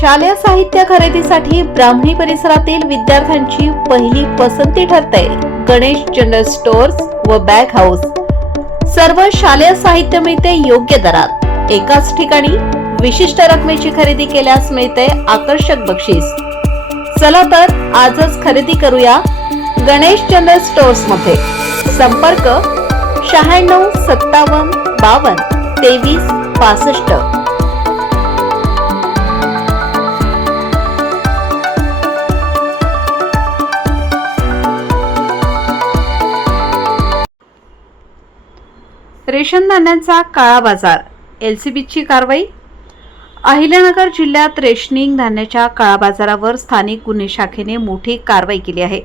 शालेय साहित्य खरेदीसाठी ब्राह्मणी परिसरातील विद्यार्थ्यांची पहिली पसंती ठरते गणेश जनरल स्टोअर्स व बॅग हाऊस। सर्व शालेय साहित्य मिळते योग्य दरात, एकाच ठिकाणी विशिष्ट रकमेची खरेदी केल्यास मिळते आकर्षक बक्षीस। चला तर आजच खरेदी करूया गणेश जनरल स्टोअर्स मध्ये। संपर्क 96 57 52 23 65। रेशन धान्यांचा काळा बाजार, एलसीबीची कारवाई। अहिल्यानगर जिल्ह्यात रेशनिंग धान्याच्या काळा बाजारावर स्थानिक गुन्हे शाखेने मोठी कारवाई केली आहे।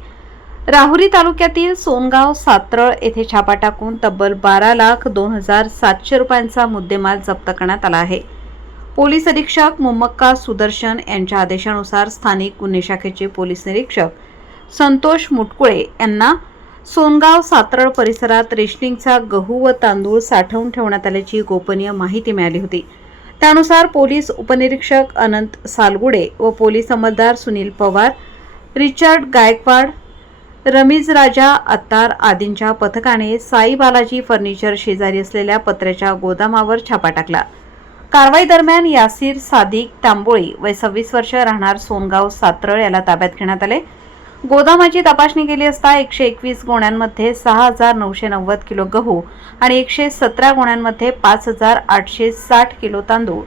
राहुरी तालुक्यातील सोनगाव सातरळ येथे छापा टाकून तब्बल 12,02,700 रुपयांचा मुद्देमाल जप्त करण्यात आला आहे। पोलीस अधीक्षक मुम्मक्का सुदर्शन यांच्या आदेशानुसार स्थानिक गुन्हे शाखेचे पोलीस निरीक्षक संतोष मुटकुळे यांना सोनगाव सातरळ परिसरात रेशनिंगचा गहू व तांदूळ साठवून ठेवण्यात आल्याची गोपनीय माहिती मिळाली होती। त्यानुसार पोलीस उपनिरीक्षक अनंत सालगुडे व पोलीस अंमलदार सुनील पवार, रिचर्ड गायकवाड, रमीज राजा अत्तार आदींच्या पथकाने साई बालाजी फर्निचर शेजारी असलेल्या पत्र्याच्या गोदामावर छापा टाकला। कारवाई दरम्यान यासीर सादिक तांबोळी वय 26 वर्ष राहणार सोनगाव सातरळ याला ताब्यात घेण्यात आले। गोदामाची तपासणी केली असता 121 गोण्यांमध्ये 6,990 किलो गहू आणि 117 गोण्यांमध्ये 5,860 किलो तांदूळ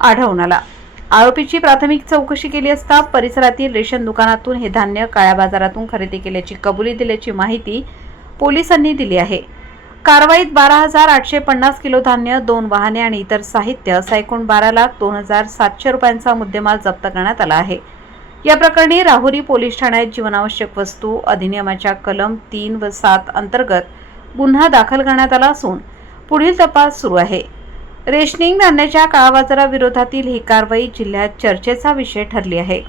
आढळून आला। आरोपीची प्राथमिक चौकशी केली असता परिसरातील रेशन दुकानातून हे धान्य काळ्या बाजारातून खरेदी केल्याची कबुली दिल्याची माहिती पोलिसांनी दिली आहे। कारवाईत 12,850 किलो धान्य, 2 वाहने आणि इतर साहित्य असा एकूण 12,02,700 रुपयांचा मुद्देमाल जप्त करण्यात आला आहे। या प्रकरणी राहुरी पोलीस ठाण्यात जीवनावश्यक वस्तू अधिनियमाच्या कलम 3 व 7 अंतर्गत गुन्हा दाखल करण्यात आला असून पुढील तपास सुरू आहे। रेशनिंग धान्याच्या काळाबाजाराविरोधातील ही कारवाई जिल्ह्यात चर्चेचा विषय ठरली आहे।